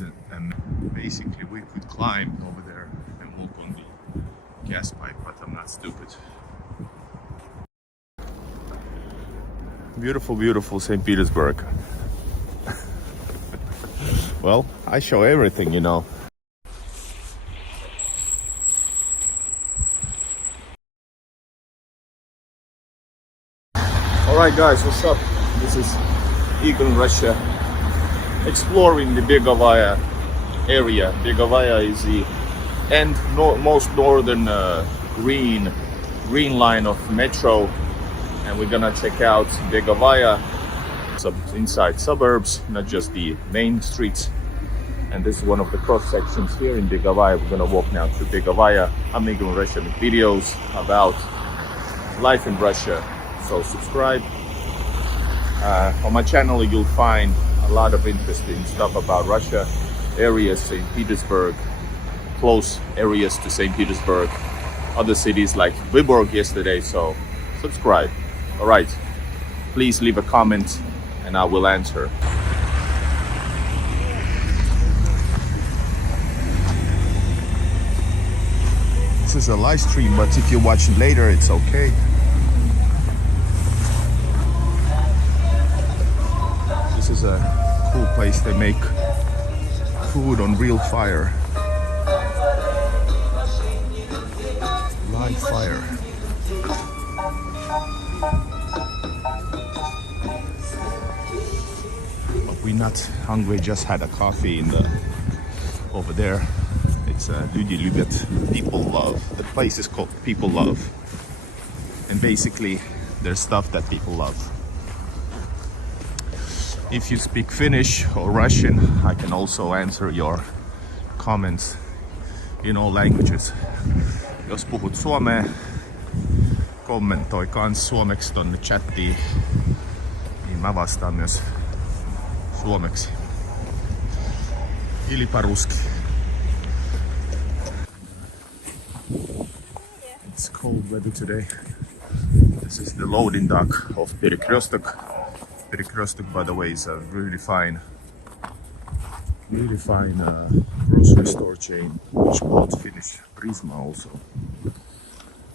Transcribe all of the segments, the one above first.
And basically we could climb over there and walk on the gas pipe, but I'm not stupid. Beautiful, beautiful St. Petersburg. Well, I show everything, you know. Alright guys, what's up? This is Igor in Russia, exploring the Begovaya area. Begovaya is the most northern green line of metro, and we're gonna check out Begovaya, inside suburbs, not just the main streets. And this is one of the cross sections here in Begovaya. We're gonna walk now to Begovaya. I'm Igor in Russia, make videos about life in Russia. So subscribe. On my channel you'll find a lot of interesting stuff about Russia, areas, St. Petersburg, close areas to St. Petersburg, other cities like Vyborg yesterday, so subscribe. All right, please leave a comment and I will answer. This is a live stream, but if you watch it later, it's okay. This is a cool place. They make food on real fire. Live fire. But we're not hungry, just had a coffee in the over there. It's Люди любят, people love. The place is called People Love. And basically there's stuff that people love. If you speak Finnish or Russian, I can also answer your comments in all languages. Jos puhut suomea, kommentoi kans suomeksi tonne chattiin, niin mä vastaan myös suomeksi. Ili по-русски. It's cold weather today. This is the loading dock of Перекресток. Перекресток, by the way, is a really fine grocery store chain, which called Finnish Prisma also.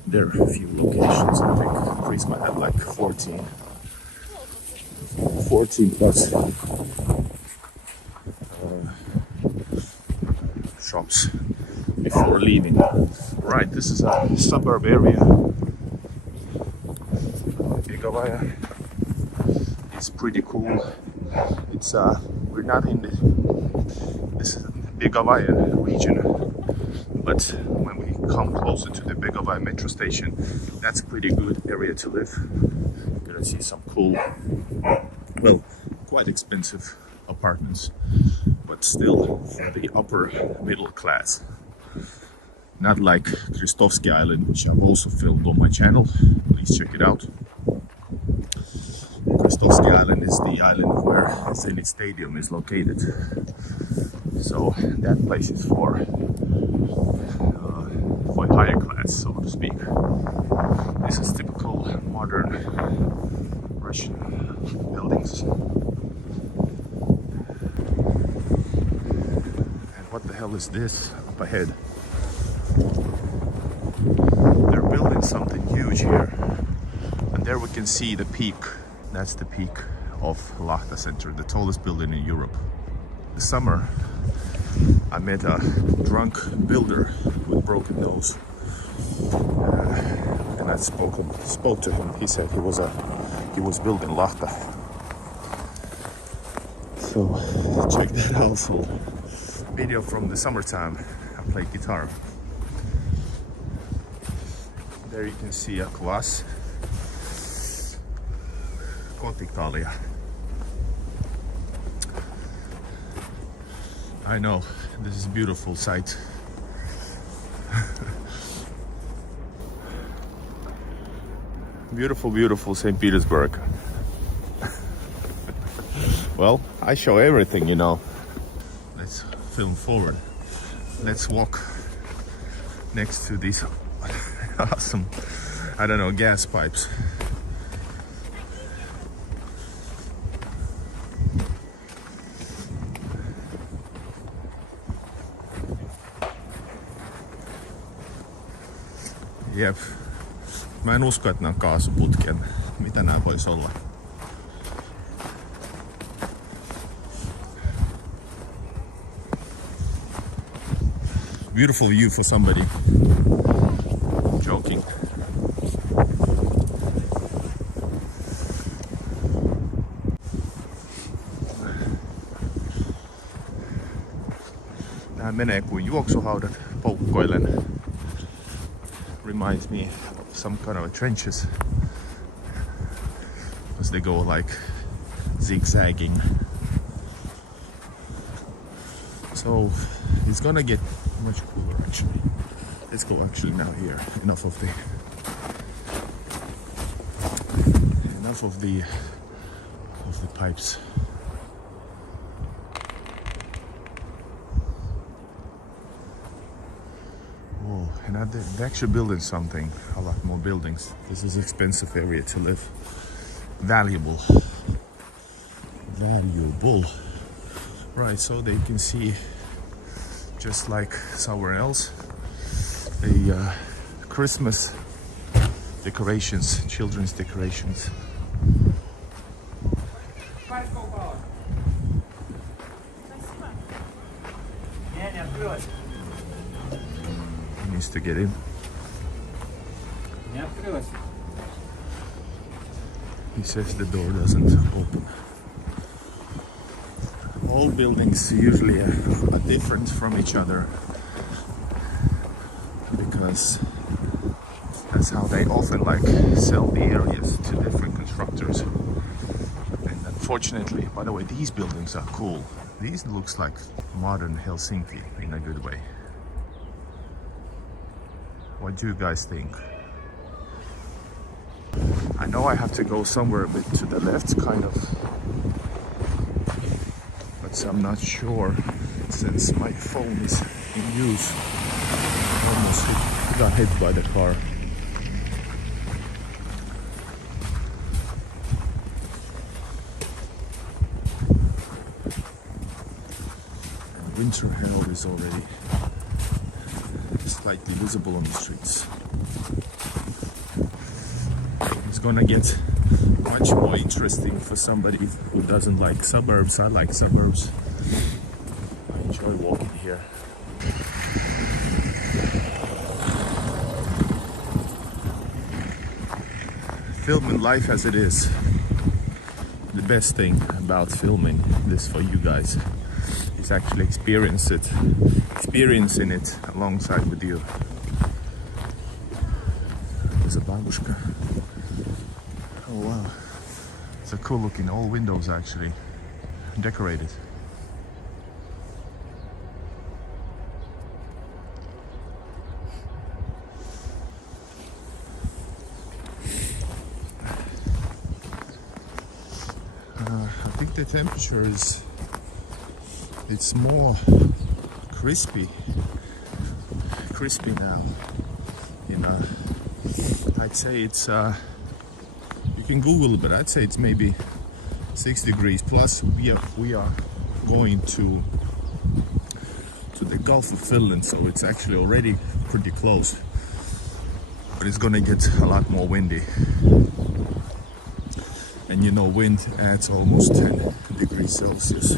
There are a few locations. I think Prisma had like 14 plus shops before leaving. Right, this is a suburb area. Begovaya. It's pretty cool. It's we're not in this Begovaya region, but when we come closer to the Begovaya metro station, that's a pretty good area to live. You're gonna see some cool, well, quite expensive apartments, but still for the upper middle class. Not like Krestovsky Island, which I've also filmed on my channel. Please check it out. Krestovsky Island is the island where Zenit Stadium is located. So that place is for higher class, so to speak. This is typical modern Russian buildings. And what the hell is this up ahead? They're building something huge here. And there we can see the peak. That's the peak of Lahta Center, the tallest building in Europe. This summer, I met a drunk builder with broken nose. And I spoke to him. He said he was building Lahta. So check that out. So video from the summertime. I play guitar. There you can see a kvass. Kotikalia. I know, this is a beautiful sight. Beautiful, beautiful St. Petersburg. Well, I show everything, you know. Let's film forward. Let's walk next to these awesome, I don't know, gas pipes. Jep. Mä en usko, että nää on kaasuputken. Mitä nää vois olla? Beautiful view for somebody. Joking. Tää menee kuin juoksuhaudat poukkoilen. Reminds me of some kind of trenches. Because they go like zigzagging. So it's gonna get much cooler actually. Let's go actually now here. Enough of the pipes. Oh, and they're actually building something, a lot more buildings. This is an expensive area to live. Valuable. Right, so they can see, just like somewhere else, a Christmas decorations, children's decorations. Needs to get in. He says the door doesn't open. All buildings usually are different from each other because that's how they often like sell the areas to different constructors. And unfortunately, by the way, these buildings are cool. These looks like modern Helsinki in a good way. What do you guys think? I know I have to go somewhere a bit to the left, kind of, but I'm not sure since my phone is in use. Almost got hit by the car. And winter hell is already slightly visible on the streets. It's gonna get much more interesting for somebody who doesn't like suburbs. I like suburbs. I enjoy walking here. Filming life as it is. The best thing about filming this for you guys is actually experiencing it alongside with you. There's a babushka. Oh wow, it's a cool looking, all windows actually decorated. I think the temperature it's more crispy now, you know. I'd say it's you can Google it, but I'd say it's maybe 6 degrees plus. We are going to the Gulf of Finland, so it's actually already pretty close, but it's gonna get a lot more windy, and you know, wind adds almost 10 degrees Celsius.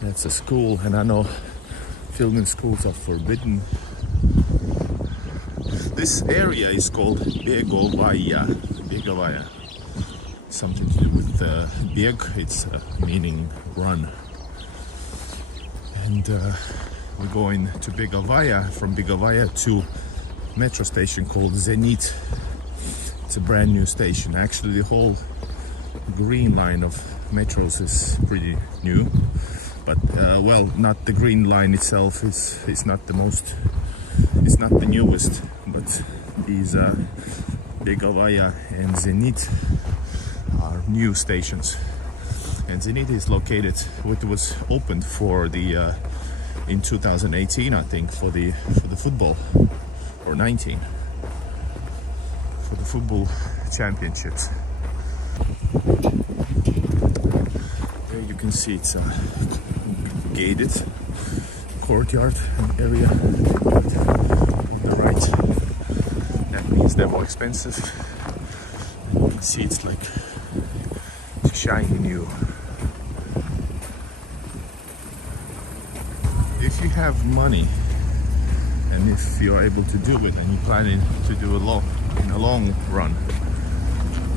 That's a school, and I know filming schools are forbidden. This area is called Begovaya. Something to do with Beg, it's meaning run. And we're going to Begovaya, from Begovaya to metro station called Zenit. It's a brand new station. Actually, the whole green line of metros is pretty new. But well, not the green line itself is not the newest, but these Begovaya and Zenit are new stations. And Zenit is located, it was opened for the in 2018, I think, for the football, or 19, for the football championships. There you can can see it's a gated courtyard area on the right. That means they're more expensive. You can see it's like shiny new. If you have money and if you're able to do it and you're planning to do in a long run,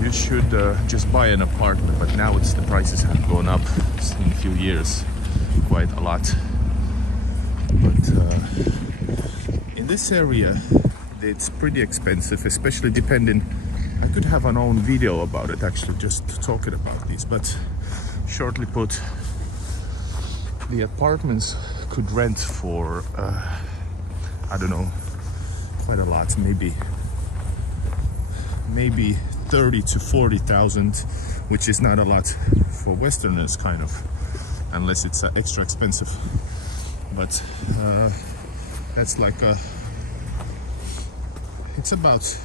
you should just buy an apartment. But now the prices have gone up in a few years quite a lot. But in this area it's pretty expensive, especially depending. I could have an own video about it actually, just talking about these, but shortly put, the apartments could rent for I don't know, quite a lot, maybe 30 to 40,000, which is not a lot for Westerners, kind of, unless it's extra expensive. But that's like it's about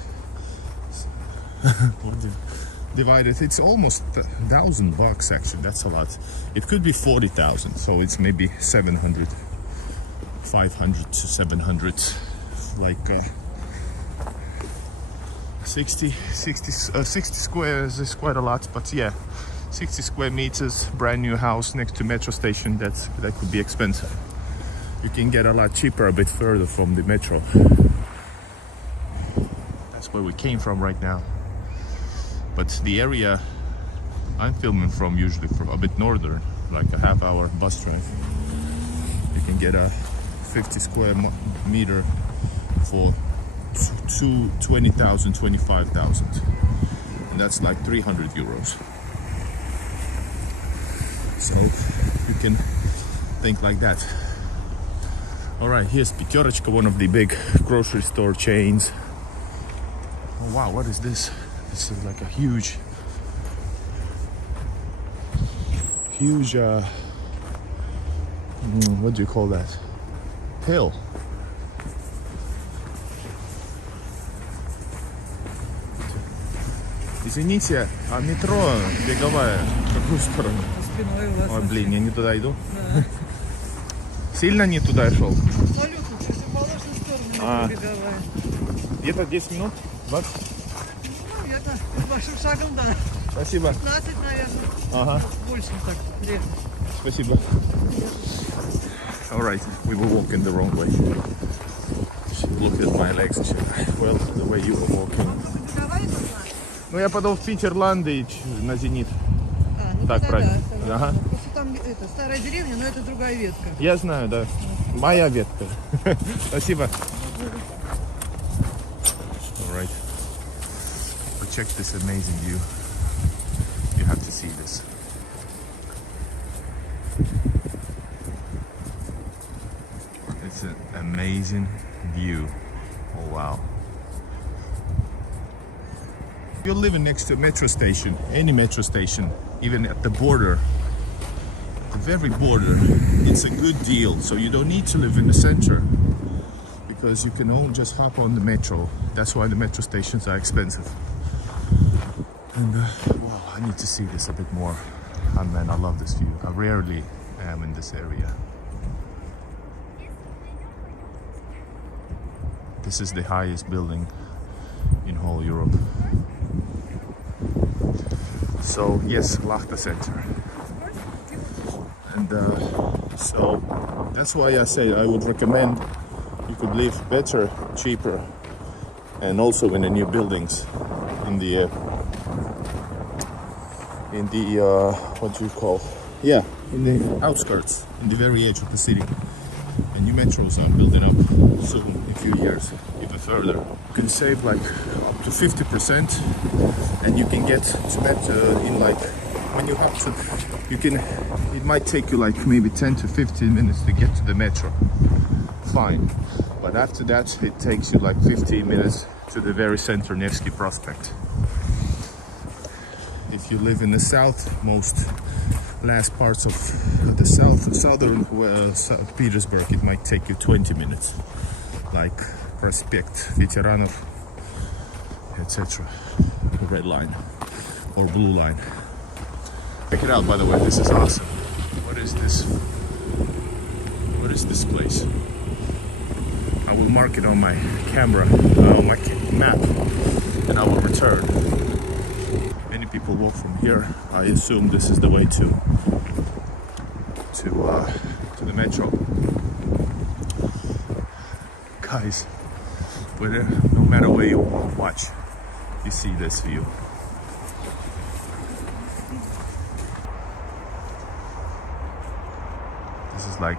divided, it's almost $1,000 actually. That's a lot. It could be 40,000, so it's maybe 700, 500 to 700, like 60 squares is quite a lot. But yeah, 60 square meters, brand new house next to metro station, that could be expensive. You can get a lot cheaper a bit further from the metro. That's where we came from right now. But the area I'm filming from, usually from a bit northern, like a half-hour bus drive, you can get a 50 square meter for 20,000, 25,000, and that's like 300 euros. So you can think like that. All right, here's Пятерочка, one of the big grocery store chains. Oh wow, what is this? This is like a huge what do you call that? Hill. Извините, а метро Беговая в какую сторону? Ой, блин, я не туда иду. Да. Сильно не туда шел? Абсолютно, через противоположную сторону Беговая. Где-то 10 минут? 20? Ну, где-то большим шагом, да. Спасибо. 15, наверное. Ага. Больше так, лет. Спасибо. All right, we were walking the wrong way. Look at my legs. Well, the way you were walking. Ну, я подал в Питер, Ланды, на Зенит. А, ну так, правильно. Да, ага. Просто там это старая деревня, но это другая ветка. Я знаю, да. Моя ветка. Спасибо. All right. But check this amazing view. You have to see this. It's an amazing view. Oh wow. You're living next to a metro station, any metro station, even at the border, the very border, it's a good deal. So you don't need to live in the center, because you can all just hop on the metro. That's why the metro stations are expensive. And wow, I need to see this a bit more. Oh man, I love this view. I rarely am in this area. This is the highest building in whole Europe. So yes, Lahta Center. And so that's why I say I would recommend you could live better, cheaper, and also in the new buildings, in the what do you call? Yeah, in the outskirts, in the very edge of the city. And new metros are building up soon, in a few years, even further. You can save like up to 50%, and you can get to metro in like, when you have to, you can, it might take you like maybe 10 to 15 minutes to get to the metro. Fine. But after that, it takes you like 15 minutes to the very center Nevsky Prospect. If you live in the southmost last parts of the southern St. Petersburg, it might take you 20 minutes, like Prospect Veteranov, etc. Red line or blue line. Check it out, by the way, this is awesome. is this? What is this place? I will mark it on my camera, on my map, and I will return. Many people walk from here. I assume this is the way to the metro. Guys, no matter where you watch, you see this view. This is like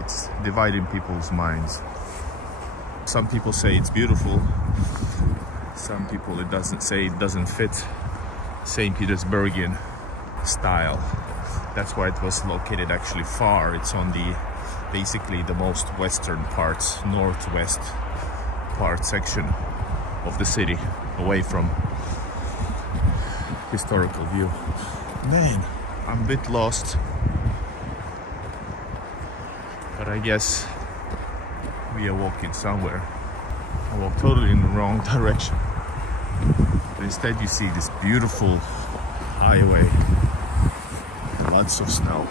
it's dividing people's minds. Some people say it's beautiful. Some people it doesn't fit St. Petersburgian style. That's why it was located actually far. It's on basically the most western parts, northwest part section of the city, away from historical view. Man, I'm a bit lost, but I guess we are walking somewhere. I walked totally in the wrong direction, but instead you see this beautiful highway, lots of snow.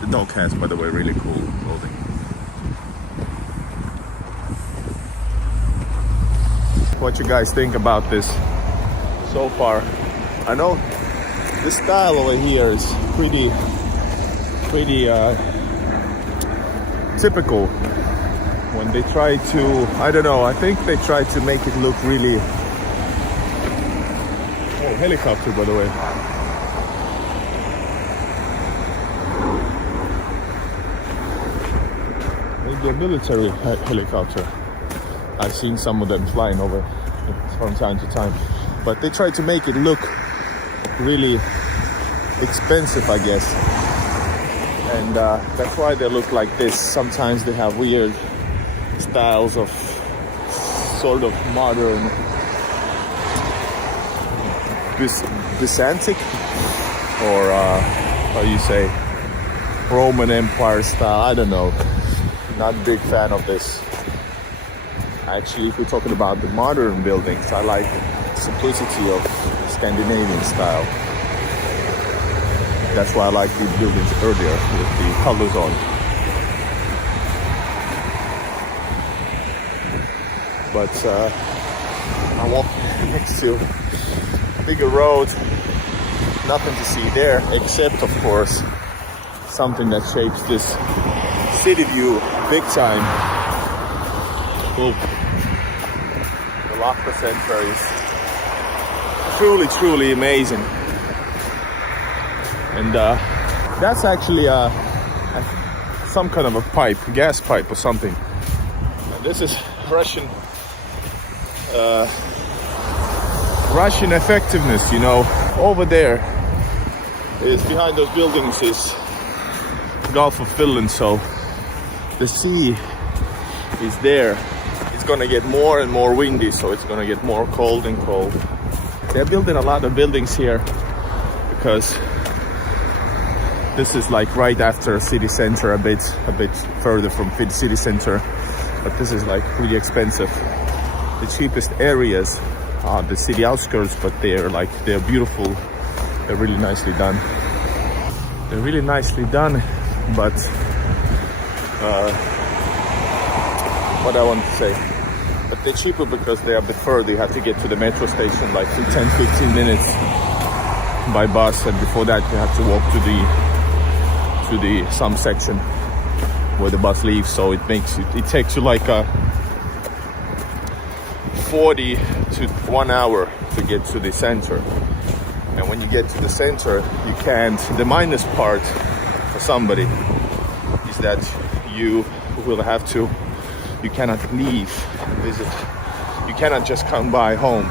The dog has, by the way, really cool clothing. What you guys think about this so far? I know the style over here is pretty typical. When they try to, I don't know, I think they try to make it look really... Oh, helicopter, by the way. Maybe a military helicopter. I've seen some of them flying over from time to time. But they try to make it look really expensive, I guess. And that's why they look like this. Sometimes they have weird styles of sort of modern Byzantic or how you say, Roman Empire style. I don't know. Not a big fan of this. Actually, if we're talking about the modern buildings, I like the simplicity of Scandinavian style. That's why I like these buildings earlier with the colors on. But I walk next to a bigger road, nothing to see there, except of course something that shapes this city view big time. Oh, the Lachta Center is truly amazing. And that's actually some kind of a pipe, gas pipe or something. And this is Russian effectiveness, you know. Over there is, behind those buildings is Gulf of Finland, so the sea is there. It's gonna get more and more windy, so it's gonna get more cold and cold. They're building a lot of buildings here because this is like right after city center, a bit further from city center, but this is like really expensive. The cheapest areas are the city outskirts, but they're beautiful. They're really nicely done. But what I want to say, but they're cheaper because they're a bit further. You have to get to the metro station like in 10-15 minutes by bus, and before that you have to walk to the some section where the bus leaves. So it takes you like a 40 to 1 hour to get to the center. And when you get to the center, you can't. The minus part for somebody is that you cannot leave and visit. You cannot just come by home,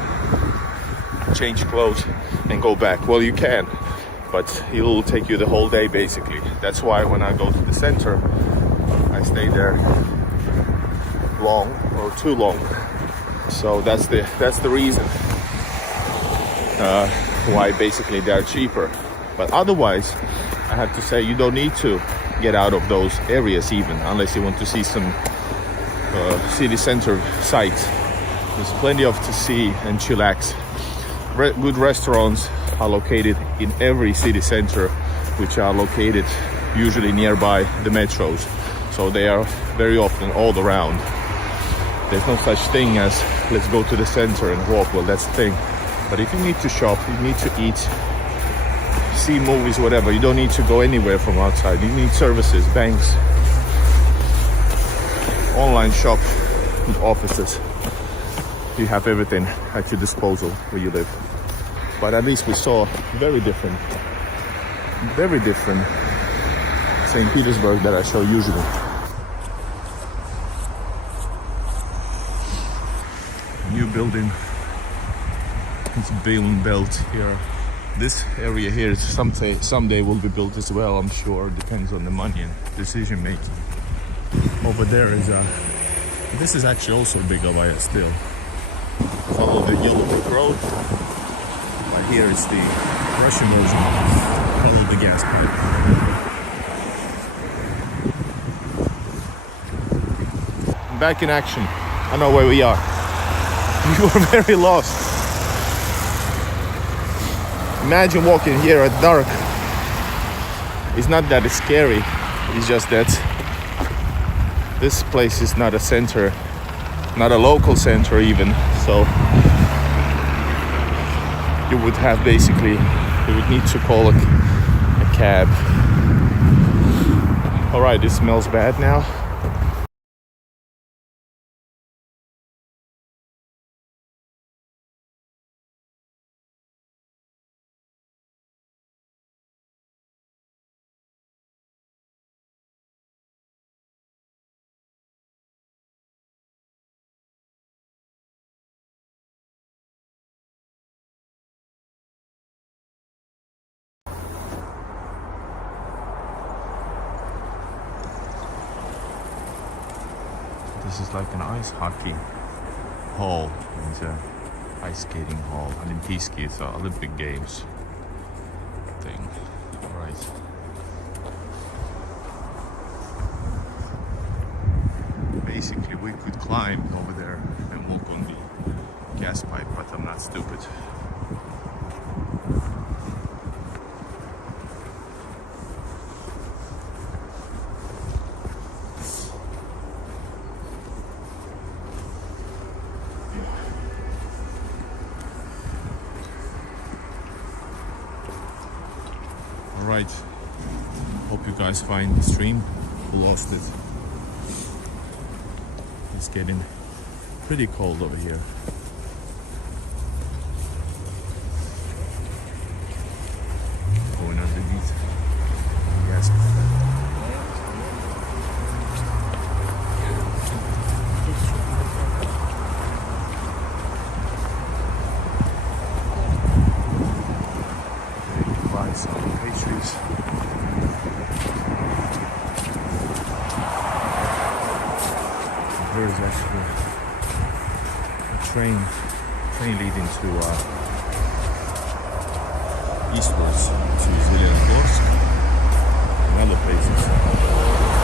change clothes and go back. Well, you can, but it'll take you the whole day basically. That's why when I go to the center, I stay there long or too long. So that's the reason why basically they're cheaper. But otherwise, I have to say, you don't need to get out of those areas even, unless you want to see some city center sights. There's plenty of to see and chillax. Good restaurants are located in every city center, which are located usually nearby the metros. So they are very often all around. There's no such thing as let's go to the center and walk. Well, that's the thing. But if you need to shop, you need to eat, see movies, whatever, you don't need to go anywhere from outside. You need services, banks, online shop, offices. You have everything at your disposal where you live. But at least we saw very different St. Petersburg that I show usually. New building. It's being built here. This area here someday will be built as well, I'm sure. Depends on the money and decision making. Over there is this is actually also Begovaya still. Follow the yellow brick road. But here is the Russian version. Follow the gas pipe. Back in action. I know where we are. We were very lost. Imagine walking here at dark. It's not that it's scary. It's just that this place is not a center, not a local center even. So you would have basically, you would need to call a cab. All right, it smells bad now. This is like an ice hockey hall and ice skating hall. Olympiski, it's Olympic Games thing. All right. Basically, we could climb over there and walk on the gas pipe, but I'm not stupid. Alright, hope you guys find the stream. Lost it. It's getting pretty cold over here. Going underneath. Yes. Buy some pastries. There is actually a train leading to eastwards to Suburbs and other places.